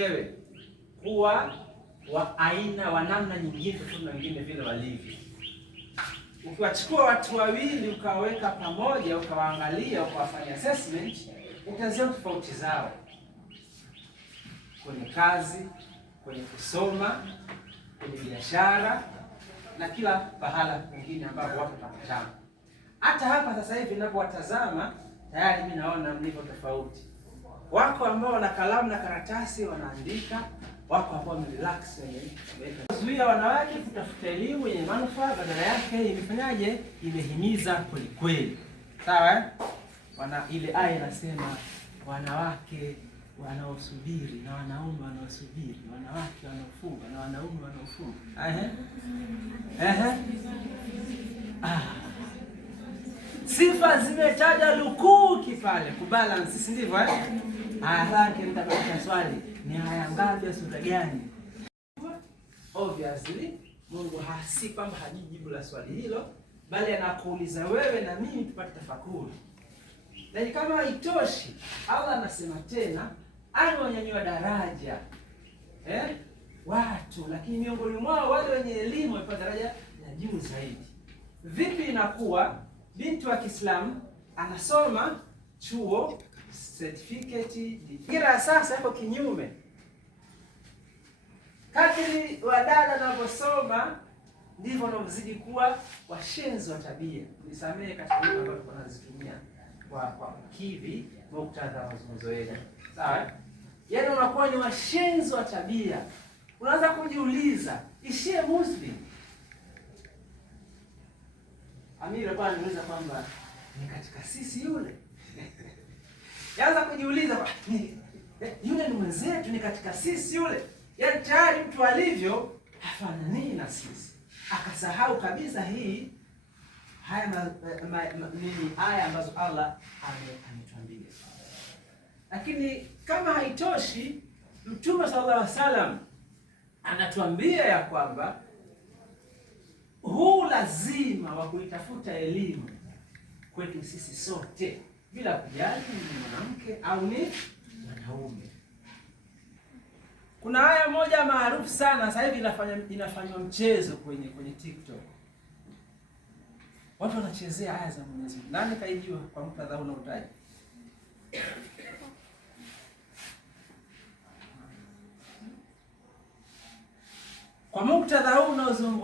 wewe kuwa wa aina wa namna nyingine tofauti na wengine vile walivyo. Ukiwachukua watu wawili ukawaweka pamoja, ukawaangalia, ukawafanya assessment, utaziona tofauti zao kwenye kazi, kwenye kusoma, kwenye biashara na kila pahala pengine ambapo watu wanapatana. Hata hapa sasa hivi ninapowatazama tayari mimi naona mlivyo tofauti. Wako ambao wana kalamu na karatasi wanaandika, wako ambao wamerelax zuia wanawake kutafuta elimu yenye manufaa, badala yake imefanyaje? Imehimiza kweli kweli. Sawa? Wana ile aya inasema wanawake wanaosubiri na wanaume wanaosubiri, wanawake wanaofunga na wanaume wanaofunga. Sifa zimetaja lukuki pale kubalance, si ndivyo Haraka nitapata swali, ni haya ngapi sura gani? Obviously Mungu hasi kwamba hajibu la swali hilo, bali anakuuliza wewe na mimi tupate tafakuri. Na kama haitoshi, Allah anasema tena anawanyanyua daraja watu, lakini miongoni mwao wale wenye elimu wapata daraja ya juu zaidi. Vipi inakuwa binti wa Kiislamu anasoma chuo certificate kila sasa hapo kinyume? Kadri wadada wanaposoma ndivyo wanaozidi kuwa washenzi wa tabia. Nisamee katika lugha ambayo tunazitumia kwa kivi muktadha wa mazungumzo yetu. Sawa? Yaani unakuwa ni washenzi wa tabia. Unaanza kujiuliza, ishie Muslim? Amira bwana anauliza kwamba ni katika sisi yule. Yaanza kujiuliza yule ni mwenzetu, ni katika sisi yule. Yaani tayari mtu alivyo hafanani na sisi. Akasahau kabisa hii haya ambazo Allah ametuambia. Lakini kama haitoshi, Mtume sallallahu alaihi wasallam anatuambia ya kwamba huu lazima wa kuitafuta elimu kwetu sisi sote, bila kujali ni mwanamke au ni mwanaume. Kuna haya moja maarufu sana sasa hivi inafanywa mchezo kwenye TikTok. Watu wanachezea aya za Mwenyezi Mungu. Nani kaijua kwa muktadha huu unaotaja? Kwa muktadha huu unaozungumza